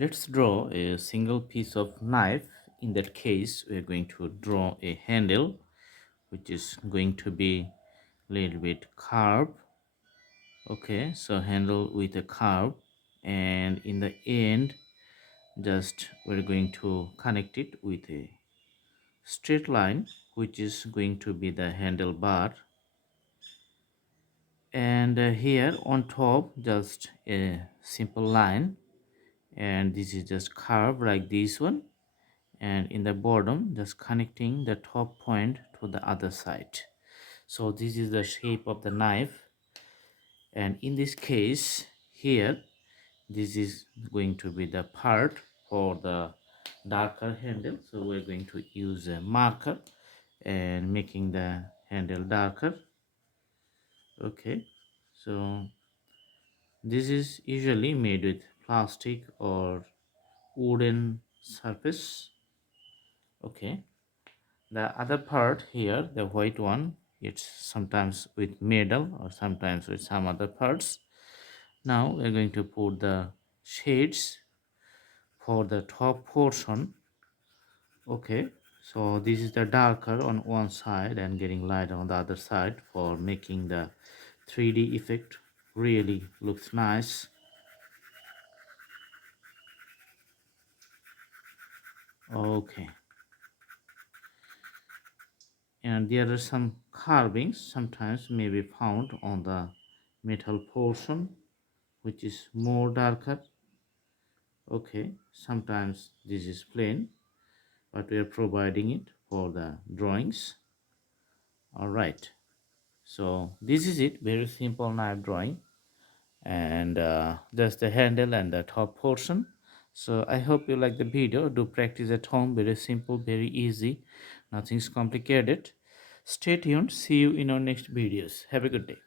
Let's draw a single piece of knife. In that case, we are going to draw a handle which is going to be a little bit curved. Okay, so handle with a curve, and in the end just we're going to connect it with a straight line, which is going to be the handlebar. And here on top just a simple line, and this is just curved like this one, and in the bottom just connecting the top point to the other side. So this is the shape of the knife, and in this case here this is going to be the part for the darker handle, so we're going to use a marker and making the handle darker. Okay, so this is usually made with plastic or wooden surface. Okay, the other part here, the white one, it's sometimes with metal or sometimes with some other parts. Now we're going to put the shades for the top portion. Okay, so this is the darker on one side and getting lighter on the other side for making the 3D effect really looks nice. Okay, and there are some carvings sometimes may be found on the metal portion, which is more darker. Okay, sometimes this is plain, but we are providing it for the drawings. All right, so this is it, very simple knife drawing, and just the handle and the top portion. So I hope you like the video. Do practice at home, very simple, very easy, nothing's complicated. Stay tuned, see you in our next videos. Have a good day.